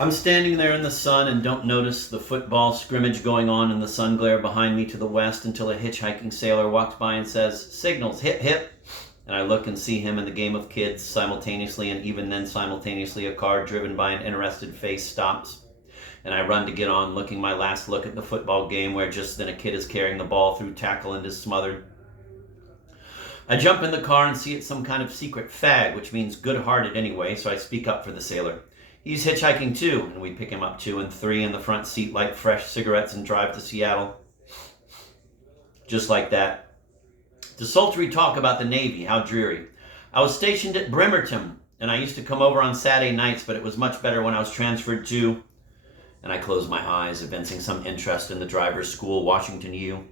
I'm standing there in the sun and don't notice the football scrimmage going on in the sun glare behind me to the west until a hitchhiking sailor walks by and says, "Signals, hip, hip." And I look and see him in the game of kids simultaneously, and even then simultaneously a car driven by an interested face stops. And I run to get on, looking my last look at the football game where just then a kid is carrying the ball through tackle and is smothered. I jump in the car and see it's some kind of secret fag, which means good-hearted anyway, so I speak up for the sailor. He's hitchhiking too, and we pick him up 2 and 3 in the front seat, light fresh cigarettes, and drive to Seattle. Just like that. Desultory talk about the Navy, how dreary. I was stationed at Bremerton, and I used to come over on Saturday nights, but it was much better when I was transferred to... And I close my eyes, evincing some interest in the driver's school, Washington U.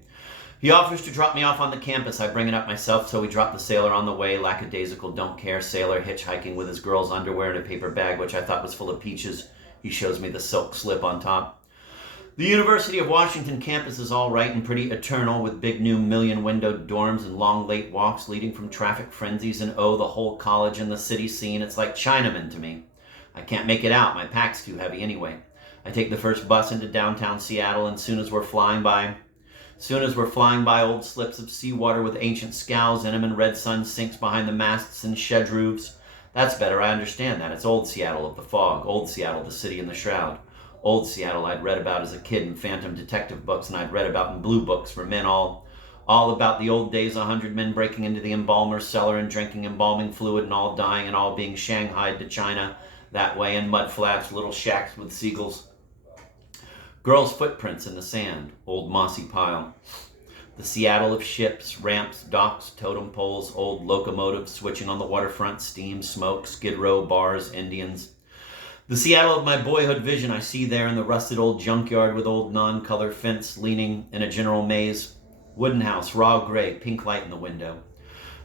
He offers to drop me off on the campus. I bring it up myself, so we drop the sailor on the way. Lackadaisical, don't care sailor, hitchhiking with his girl's underwear in a paper bag, which I thought was full of peaches. He shows me the silk slip on top. The University of Washington campus is all right and pretty eternal, with big new million-windowed dorms and long late walks leading from traffic frenzies, and oh, the whole college and the city scene. It's like Chinaman to me. I can't make it out. My pack's too heavy anyway. I take the first bus into downtown Seattle, and soon as we're flying by old slips of seawater with ancient scows in them, and red sun sinks behind the masts and shed roofs. That's better, I understand that. It's old Seattle of the fog, old Seattle, the city in the shroud. Old Seattle I'd read about as a kid in phantom detective books, and I'd read about in blue books for men all about the old days, 100 men breaking into the embalmer's cellar and drinking embalming fluid and all dying and all being shanghaied to China that way, in mud flats, little shacks with seagulls. Girls' footprints in the sand, old mossy pile. The Seattle of ships, ramps, docks, totem poles, old locomotives switching on the waterfront, steam, smoke, skid row, bars, Indians. The Seattle of my boyhood vision I see there in the rusted old junkyard with old non-color fence leaning in a general maze. Wooden house, raw gray, pink light in the window.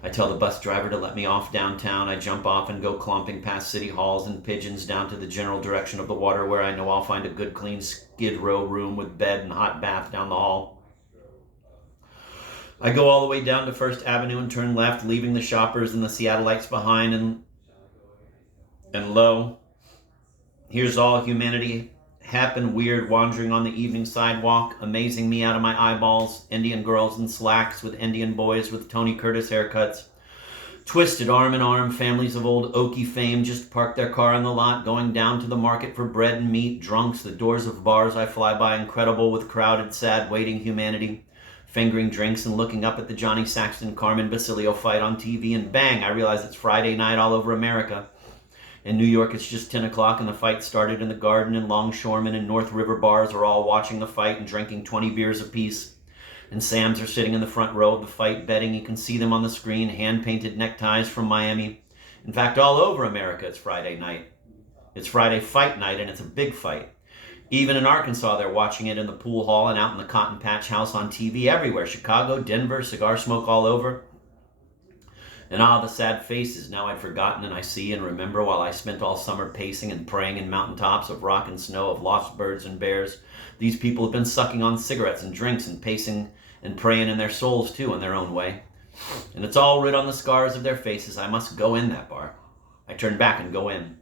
I tell the bus driver to let me off downtown. I jump off and go clomping past city halls and pigeons down to the general direction of the water, where I know I'll find a good clean skid row room with bed and hot bath down the hall. I go all the way down to First Avenue and turn left, leaving the shoppers and the Seattleites behind, and lo, here's all humanity happen weird, wandering on the evening sidewalk, amazing me out of my eyeballs. Indian girls in slacks with Indian boys with Tony Curtis haircuts. Twisted arm in arm, families of old Okie fame just parked their car in the lot, going down to the market for bread and meat. Drunks, the doors of bars I fly by, incredible with crowded, sad, waiting humanity. Fingering drinks and looking up at the Johnny Saxton-Carmen Basilio fight on TV, and bang, I realize it's Friday night all over America. In New York, it's just 10 o'clock, and the fight started in the Garden, and Longshoremen and North River bars are all watching the fight and drinking 20 beers apiece. And Sams are sitting in the front row of the fight, betting. You can see them on the screen, hand-painted neckties from Miami. In fact, all over America, it's Friday night. It's Friday fight night, and it's a big fight. Even in Arkansas, they're watching it in the pool hall and out in the Cotton Patch House on TV everywhere. Chicago, Denver, cigar smoke all over. And the sad faces now I'd forgotten, and I see and remember while I spent all summer pacing and praying in mountaintops of rock and snow, of lost birds and bears. These people have been sucking on cigarettes and drinks and pacing and praying in their souls too, in their own way. And it's all writ on the scars of their faces. I must go in that bar. I turn back and go in.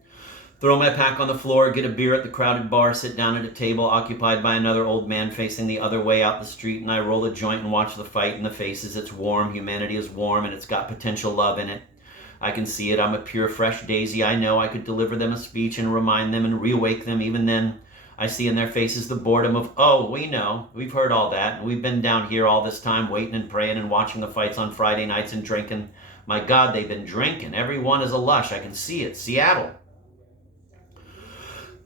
Throw my pack on the floor, get a beer at the crowded bar, sit down at a table occupied by another old man facing the other way out the street, and I roll a joint and watch the fight in the faces. It's warm, humanity is warm, and it's got potential love in it. I can see it. I'm a pure, fresh daisy. I know I could deliver them a speech and remind them and reawake them. Even then, I see in their faces the boredom of, oh, we know, we've heard all that, and we've been down here all this time waiting and praying and watching the fights on Friday nights and drinking. My God, they've been drinking. Every one is a lush. I can see it. Seattle.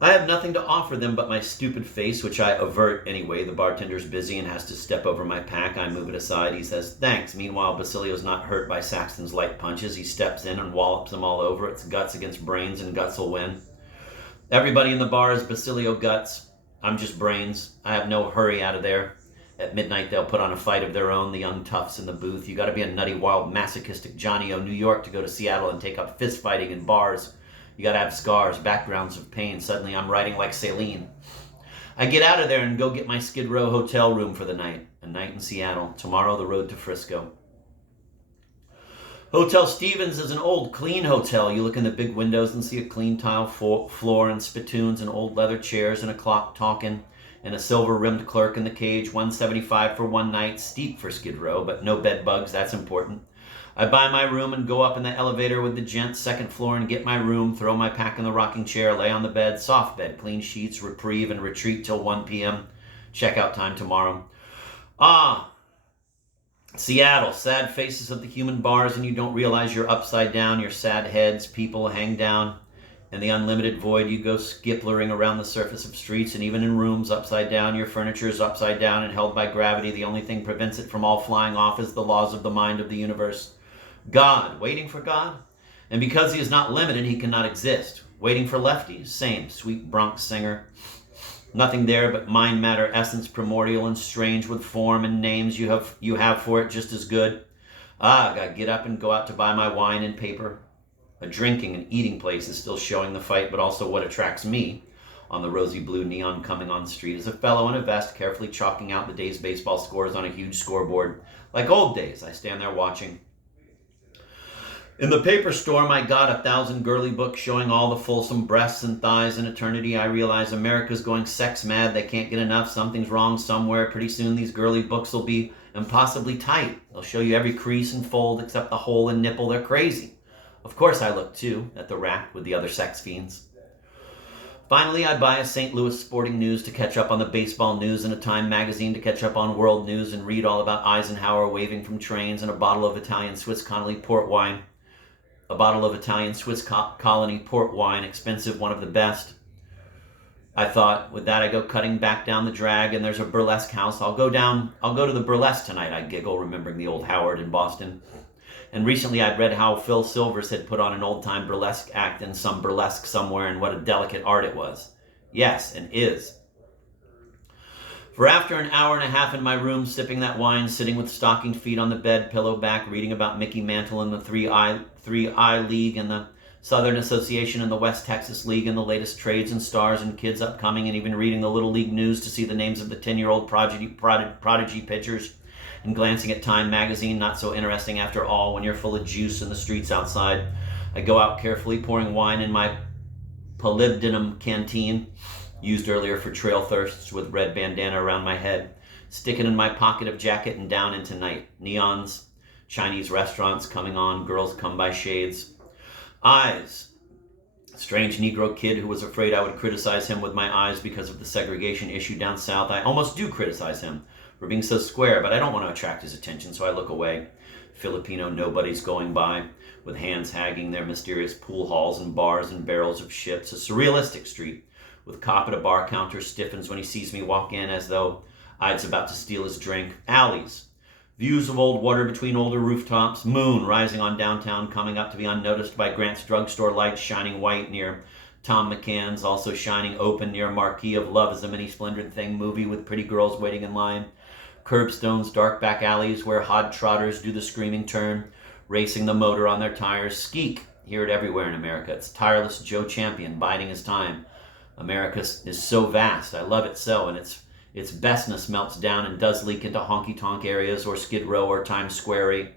I have nothing to offer them but my stupid face, which I avert anyway. The bartender's busy and has to step over my pack. I move it aside. He says, thanks. Meanwhile, Basilio's not hurt by Saxton's light punches. He steps in and wallops them all over. It's guts against brains, and guts will win. Everybody in the bar is Basilio guts. I'm just brains. I have no hurry out of there. At midnight, they'll put on a fight of their own, the young toughs in the booth. You got to be a nutty, wild, masochistic Johnny O. New York to go to Seattle and take up fist fighting in bars. You gotta have scars, backgrounds of pain. Suddenly I'm writing like Celine. I get out of there and go get my Skid Row hotel room for the night. A night in Seattle. Tomorrow the road to Frisco. Hotel Stevens is an old, clean hotel. You look in the big windows and see a clean tile floor and spittoons and old leather chairs and a clock talking and a silver-rimmed clerk in the cage. $175 for one night, steep for Skid Row, but no bed bugs, that's important. I buy my room and go up in the elevator with the gents, second floor, and get my room, throw my pack in the rocking chair, lay on the bed, soft bed, clean sheets, reprieve, and retreat till 1 p.m. Checkout time tomorrow. Seattle, sad faces of the human bars, and you don't realize you're upside down. Your sad heads, people hang down. In the unlimited void, you go skiplering around the surface of streets, and even in rooms upside down. Your furniture is upside down and held by gravity. The only thing prevents it from all flying off is the laws of the mind of the universe. God, waiting for God? And because he is not limited, he cannot exist. Waiting for lefties? Same, sweet Bronx singer. Nothing there but mind matter, essence, primordial and strange, with form and names you have for it just as good. I gotta get up and go out to buy my wine and paper. A drinking and eating place is still showing the fight, but also what attracts me on the rosy blue neon coming on the street is a fellow in a vest carefully chalking out the day's baseball scores on a huge scoreboard. Like old days, I stand there watching. In the paper store, my God, 1,000 girly books showing all the fulsome breasts and thighs in eternity. I realize America's going sex mad. They can't get enough. Something's wrong somewhere. Pretty soon these girly books will be impossibly tight. They'll show you every crease and fold except the hole and nipple. They're crazy. Of course I look, too, at the rack with the other sex fiends. Finally, I buy a St. Louis Sporting News to catch up on the baseball news and a Time magazine to catch up on world news and read all about Eisenhower waving from trains and a bottle of Italian Swiss Colony port wine. A bottle of Italian Swiss Colony port wine, expensive, one of the best. I thought, with that I go cutting back down the drag, and there's a burlesque house. I'll go to the burlesque tonight, I giggle, remembering the old Howard in Boston. And recently I'd read how Phil Silvers had put on an old-time burlesque act in some burlesque somewhere, and what a delicate art it was. Yes, and is. For after an hour and a half in my room, sipping that wine, sitting with stockinged feet on the bed, pillow back, reading about Mickey Mantle and the 3I League and the Southern Association and the West Texas League and the latest trades and stars and kids upcoming, and even reading the Little League News to see the names of the 10-year-old prodigy pitchers, and glancing at Time magazine, not so interesting after all when you're full of juice in the streets outside. I go out carefully, pouring wine in my molybdenum canteen, used earlier for trail thirsts, with red bandana around my head, stick it in my pocket of jacket and down into night. Neons, Chinese restaurants coming on, girls come by shades. Eyes. Strange Negro kid who was afraid I would criticize him with my eyes because of the segregation issue down south. I almost do criticize him for being so square, but I don't want to attract his attention, so I look away. Filipino nobodies going by, with hands hagging their mysterious pool halls and bars and barrels of ships. A surrealistic street, with cop at a bar counter stiffens when he sees me walk in as though I'd's about to steal his drink. Alleys. Views of old water between older rooftops. Moon rising on downtown, coming up to be unnoticed by Grant's drugstore lights shining white near Tom McCann's, also shining open near a marquee of Love is a Many Splendid Thing movie with pretty girls waiting in line. Curbstones, dark back alleys where hod trotters do the screaming turn, racing the motor on their tires. Skeek. Hear it everywhere in America. It's tireless Joe Champion biding his time. America is so vast. I love it so, and its bestness melts down and does leak into honky-tonk areas or Skid Row or Times Squarey.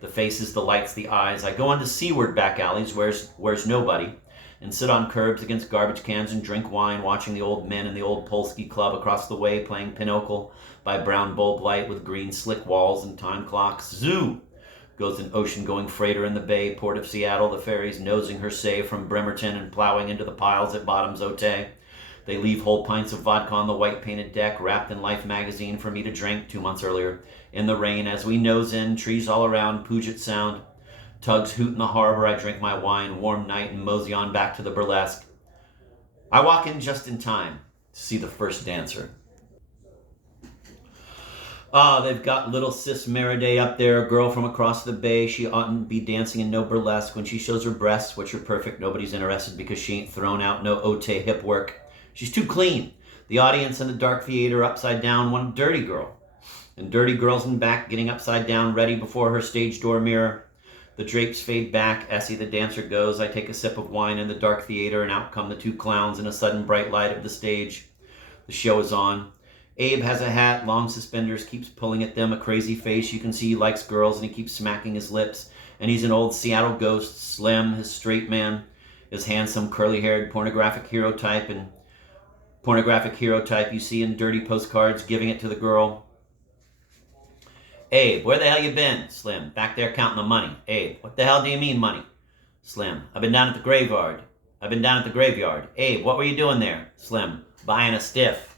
The faces, the lights, the eyes. I go into seaward back alleys where's nobody, and sit on curbs against garbage cans and drink wine, watching the old men in the old Polski club across the way playing pinochle by brown bulb light with green slick walls and time clocks. Zoo! Goes an ocean-going freighter in the bay, port of Seattle, the ferries nosing her save from Bremerton and plowing into the piles at Bottom's Otay. They leave whole pints of vodka on the white-painted deck, wrapped in Life magazine for me to drink 2 months earlier. In the rain, as we nose in, trees all around, Puget Sound. Tugs hoot in the harbor, I drink my wine, warm night, and mosey on back to the burlesque. I walk in just in time to see the first dancer. They've got little Sis Meriday up there, a girl from across the bay. She oughtn't be dancing in no burlesque. When she shows her breasts, which are perfect, nobody's interested because she ain't thrown out no Ote hip work. She's too clean. The audience in the dark theater upside down want a dirty girl. And dirty girls in back getting upside down, ready before her stage door mirror. The drapes fade back. Essie the dancer goes. I take a sip of wine in the dark theater, and out come the two clowns in a sudden bright light of the stage. The show is on. Abe has a hat, long suspenders, keeps pulling at them, a crazy face. You can see he likes girls, and he keeps smacking his lips. And he's an old Seattle ghost, slim, his straight man, his handsome, curly-haired, pornographic hero type you see in dirty postcards, giving it to the girl. Abe, where the hell you been? Slim, back there counting the money. Abe, what the hell do you mean money? Slim, I've been down at the graveyard. Abe, what were you doing there? Slim, buying a stiff.